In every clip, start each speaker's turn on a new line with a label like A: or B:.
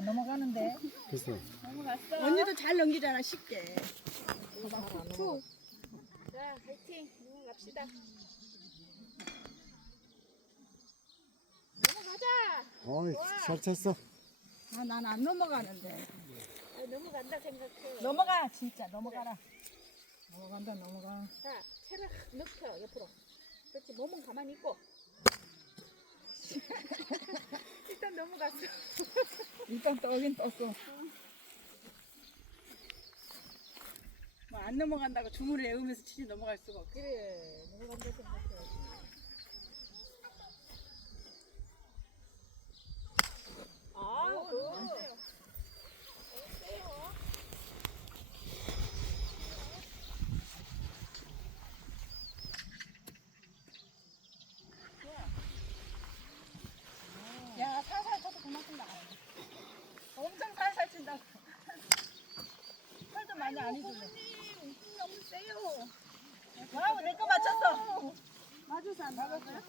A: 안 넘어가는데.
B: 됐어.
A: 넘어갔어.
C: 언니도 잘 넘기잖아 쉽게.
A: 툭. 자, 화이팅. 넘어갑시다. 넘어가자.
B: 어이, 잘 쳤어.
C: 아, 난 안 넘어가는데.
A: 아, 넘어간다 생각해.
C: 넘어가 진짜 넘어가라. 넘어간다 넘어가.
A: 자, 채를 넣혀 옆으로. 그렇지, 몸은 가만히 있고. 일단 넘어갔어.
C: 일단 떠긴 떴어. 뭐 안 넘어간다고 주문을 외우면서 치지 넘어갈 수가 없어.
A: 그래, 넘어간다 생각해. 아, 그.
C: 야 살살 쳐도 그만큼 나가. 엄청 친다고. 살도 많이 안 해줄래.
A: 너무 세요.
C: 와우 내 거 맞췄어.
A: 맞아서 안 나갔어요?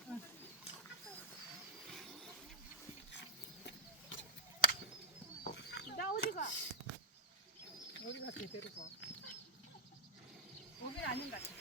A: 나 어디 가?
C: 어디가 제대로 가. 우리는 아닌 것 같아.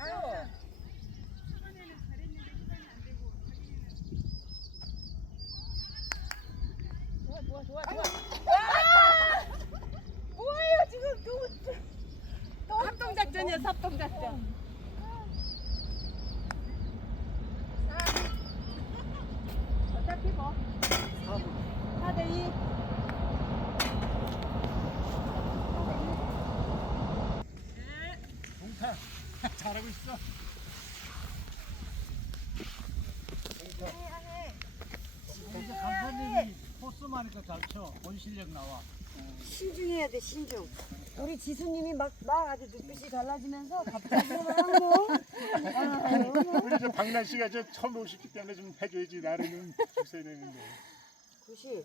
C: 아유.
A: 좋아, 좋아, 좋아, 좋아.
C: 뭐예요 지금 또, 또 합동작전이야 합동작전. 어차피 뭐 4대 2.
B: 동타. 잘하고 있어. 이제 감독님이 포스만이니까 잘 쳐. 본 실력 나와.
D: 신중해야 돼 신중. 우리 지수님이 막, 막 아주 눈빛이 달라지면서 갑자기 뭐 아유,
E: 우리 저 박란 씨가 저 처음 오셨기 때문에 좀 해줘야지 나르는 주셔야 되는데.
D: 굿이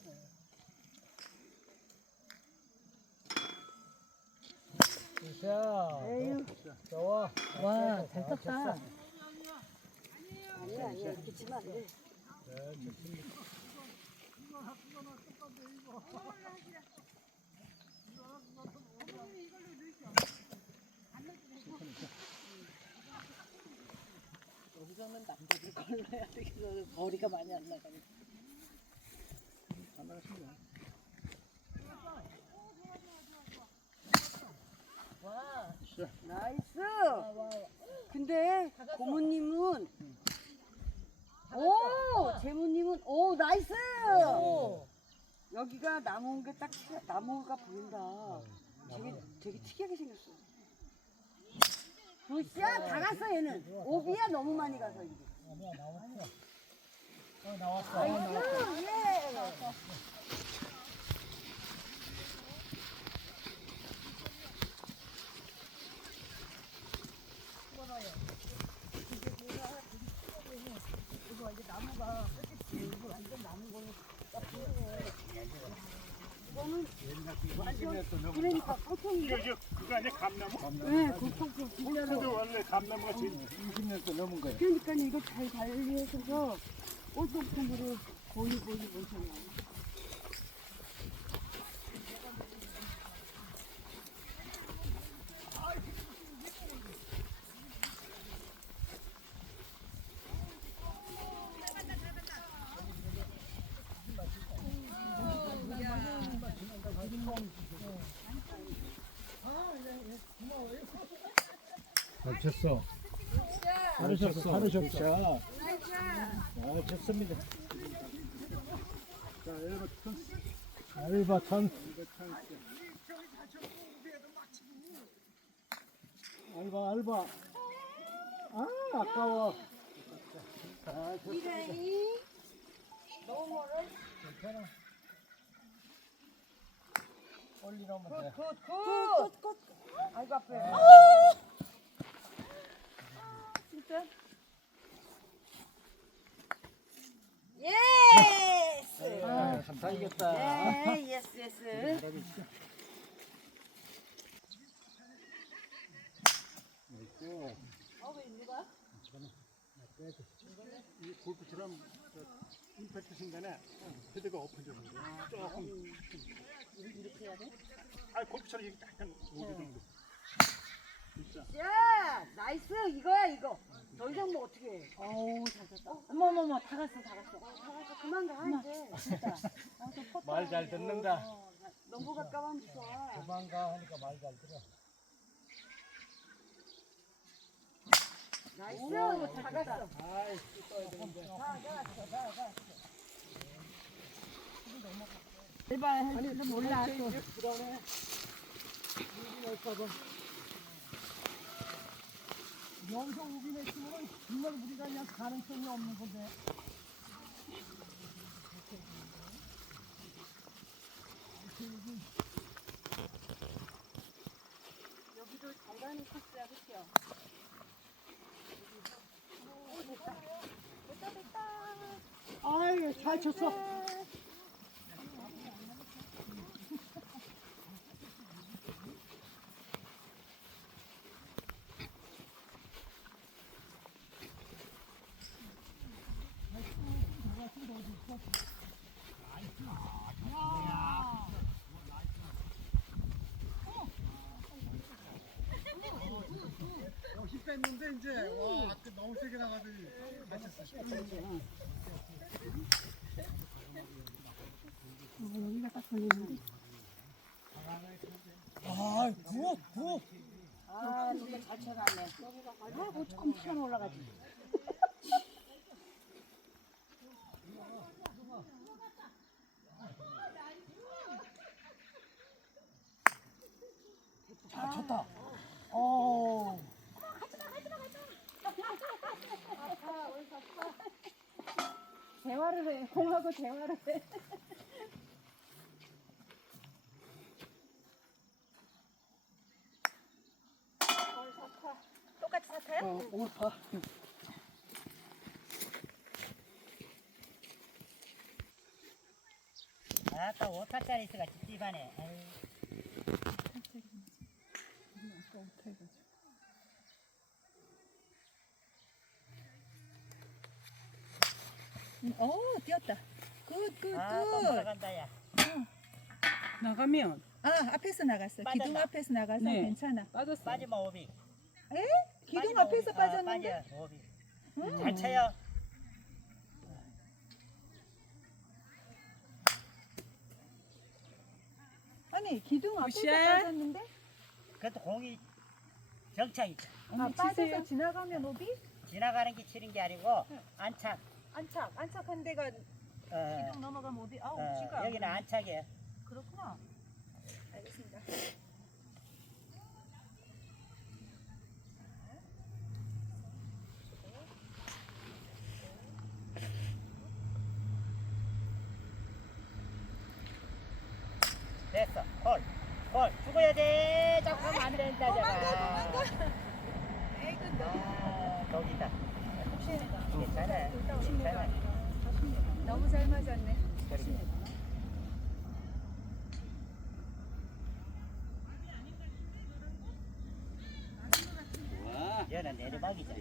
B: 자,
D: 에휴
B: 좋아.
A: 와, 잘 떴다.
D: 아니야 아니야 이렇게 치면 안 돼.
C: 여기서는 남자들 걸로 해야 되겠어. 머리가 많이 안 나가니까.
D: 나이스. 근데 고모님은 오 재모님은 오 나이스. 여기가 나무 게딱 나무가 보인다. 되게 되게 특이하게 생겼어. 굿이야 다 갔어 얘는. 오비야 너무 많이 가서 이게.
B: 아니야, 나왔어. 어, 나왔어.
D: 나이스 예. 그러니까
E: 이거 저 그거 아니야 감나무?
D: 네, 보통 그
E: 근데 원래 감나무가 제일
B: 20년 또 넘은 거야.
D: 그러니까 이거 잘 관리해서 꽃동품으로 보이 보이 못하냐.
B: 잘 쳤어.
A: 자,
B: 잘하셨어, 잘하셨어. 잘 쳤습니다.
E: 자, 여러분 천
B: 알바 천. 알바, 알바. 아, 아까워. 잘.
D: 너무 멀어.
B: 괜찮아. 올리면 돼.
D: 굿, 굿, 굿. 아이고 아파.
C: 진짜?
D: 예스.
B: 아, 다 이겼다.
D: 네, 예스, 예스.
E: 이 골프처럼 저 임팩트 순간에 헤드가 엎어졌는데 조금 이렇게 해야 돼? 아 골프처럼 이렇게 약간 오비 정도. 진짜.
D: 야, 나이스. 이거야, 이거. 더 이상 뭐 어떻게 해.
A: 어우 잘 쳤다. 어머머머 다 갔어 다 갔어.
D: 아, 그만 가, 이제.
B: 말잘 듣는다.
D: 너무 가까워하면 좋아.
B: 도망가 하니까 말 잘 들어.
D: 나이스. 이거 다 갔어.
B: 아이, 떠야 되는데.
D: 몰라. 또.
B: 불안해. 우비 날까봐. 여기서 우비 냈으면 정말 우리가 그냥 가능성이 없는 건데.
C: 여기도 잘 가는 코스야, 그쵸?
B: 아이, 잘 쳤어. 힘 뺐는데 이제 와 아까 너무 세게 나가더니 다쳤어. 아, 구워, 구워.
A: 아 근데 잘 쳐놨네. 아 조금 피안 올라가지.
B: 잘 쳤다.
C: 대화를 해. 홍하고 대화를 해. 똑같이 사타요?
A: 어 봐.
F: 아까 5타짜리 있어가 찝찝하네. 아유.
C: 오, 뛰었다. 굿, 굿,
F: 아, 또
C: 굿.
F: 나간다, 야.
A: 나가면
C: 아, 앞에서 나갔어.
F: 빠졌다.
C: 기둥 앞에서 나가서
A: 네.
C: 괜찮아.
A: 빠졌어.
F: 빠지면 오비.
C: 에? 기둥
F: 빠지면
C: 앞에서
F: 오비.
C: 빠졌는데?
F: 아, 빠져, 오비. 잘 쳐요.
C: 아니, 기둥 앞에서
A: 굿샷.
C: 빠졌는데?
F: 그것도 공이 정착이죠.
C: 아, 빠져서 지나가면 오비?
F: 지나가는 게 치는 게 아니고, 안착.
C: 안착, 안착한 데가
F: 어,
C: 기둥 넘어가면 오비? 아우,
F: 어,
C: 지가.
F: 여기는 안착이에요.
C: 그렇구나. 알겠습니다.
F: 됐어. 콜. 콜. 죽어야 돼. 자꾸 하면 안 된다,
C: 도망가, 도망가. 에이그, 너.
F: 아, 거기다.
C: 혹시나.
F: 괜찮아. 괜찮아.
C: 너무 잘 맞았네.
F: 얘는 내리막이잖아.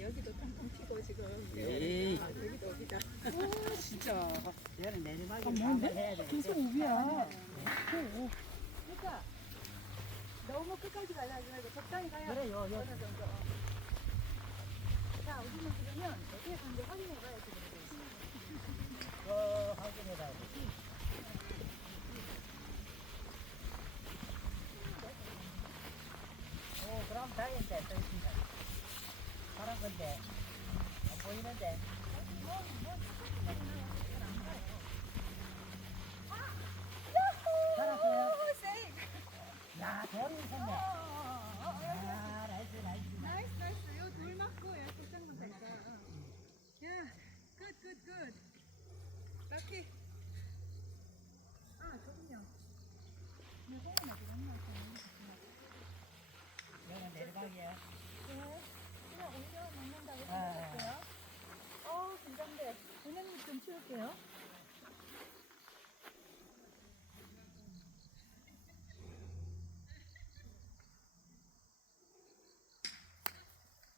C: 여기도 텅텅 튀고 지금. 아, 여기도 오비다.
A: 진짜.
F: 얘는 내리막이 해야 돼.
A: 계속 오비야.
C: 그러니까 너무 끝까지 가려 하지 말고 적당히 가야
F: 그래, 요, 요.
C: 어느 정도. 자, 우리는 그러면 어디에 간지 확인해 봐야지.
F: 어, 확인해봐. 오, 그럼 다 했다. 또 있습니다. 파란 건데. 안 보이는데. 살았어요. 야, 돌이 있었네. 야, 나이스, 나이스.
C: 나이스 나이스. 요 돌 맞고 야 도장만 됐다. 야, 굿, 굿, 굿. 럭키. 아, 조금요.
F: 여기는 내리막이야.
C: 그냥 올려 먹는다고
F: 아.
C: 생각할게요. 어, 긴장돼. 은행잎 좀 치울게요.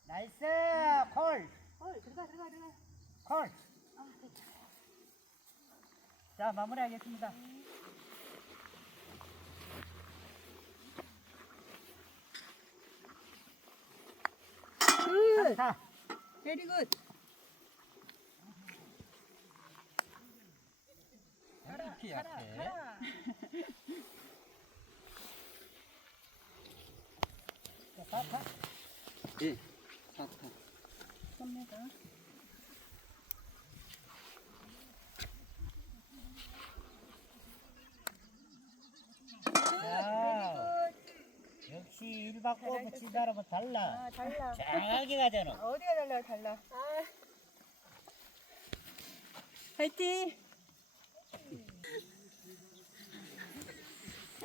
F: 나이스! 콜!
C: 어, 들어가, 들어가, 들어가.
F: 콜! 자, 마무리하겠습니다.
C: 굿.
F: 자,
C: 베리 굿.
E: 이렇게 약해.
F: 자, 사타.
B: 예. 사타.
F: 야, 역시 일 받고 붙인 사람은 달라.
C: 아, 달라.
F: 정확하게 가잖아.
C: 어디가 달라, 달라. 아. 화이팅!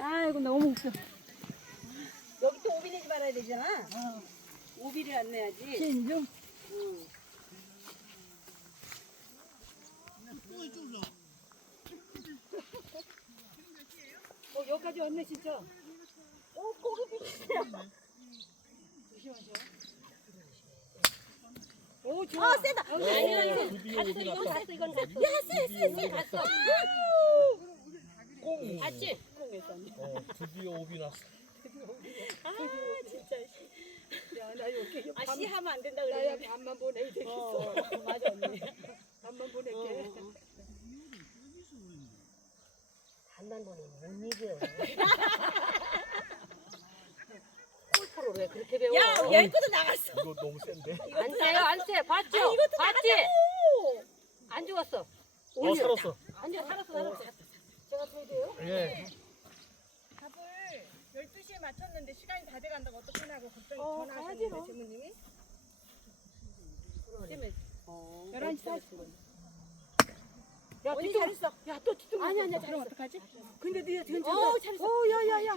C: 아이고, 너무 웃겨.
D: 여기 또 오비 내지 말아야 되잖아. 오비를 안 내야지.
C: 신중.
D: 어, 여기까지 왔네, 진짜. 어, 고기. 조심하셔. 오, 좋아. 어, 세다. 아니, 아니, 아니. 갔어, 이건 갔어, 이건 갔어. 야, 쎄, 쎄, 쎄, 갔어. 꽁. 봤지?
E: 어, 드디어 오비 났어.
D: 아, 진짜. 야, 나 여기. 아, 씨 하면 안 된다 그래. 나야 반만 보내야 되겠어. 어, 맞아, 언니. 반만 보낼게. 반만 보내면 못 이겨. 골프를 왜 그렇게 배워? 야, 얘 것도 나갔어.
E: 이거 너무 센데?
D: 안 세요, 안 세. 봤죠? 봤지? 안 죽었어.
E: 어, 살았어.
D: 아니야, 살았어, 살았어. 제가 쳐야 돼요?
E: 예.
C: 답을 12시에 맞췄는데 시간이 다 돼간다고 어떻게 하고 걱정이
D: 어,
C: 전화하셨는데
D: 가야지,
C: 주무님이
D: 때문에. 어,
C: 11시 40분
D: 야,
C: 언니
D: 뒤쪽.
C: 잘했어
D: 야, 또 뒤쪽.
C: 아니 아니야 그럼 어떡하지?
D: 근데 네 괜찮아.
C: 어 잘했어 어 야야야
E: 야,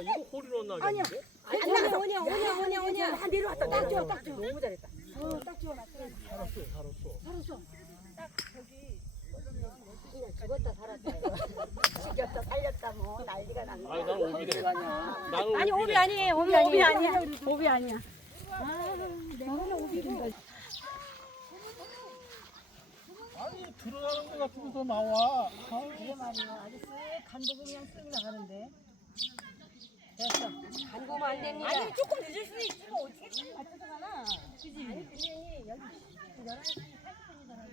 E: 이거 홀이로 나겠는데?
D: 아니야, 오냐, 오냐, 오냐, 오냐. 다 내려왔다. 딱 좋아, 딱 좋아.
C: 너무 잘했다
D: 어, 딱 좋아, 맞다.
E: 살았어, 살았어.
D: 살았어.
C: 딱 저기
D: 그냥 죽었다, 살았다. 죽였다, 살렸다, 뭐. 난리가 났네.
E: 아니, 난 오비래. 나는
D: 아니, 오비 아니에요. 오비
C: 오비. 아니야 오비 아니야 아 내가 오비를
E: 아니, 들어가는 거 같으면서 나와.
D: 그래 말이야. 아주 쓱간 보고 그냥 쓱 나가는데. 됐어. 간 보면 안 됩니다.
C: 아니 조금 늦을 수도 있지 뭐 어떻게 딱 맞춰서 가나
D: 아니, 근데 여기 11시 40분이더라고.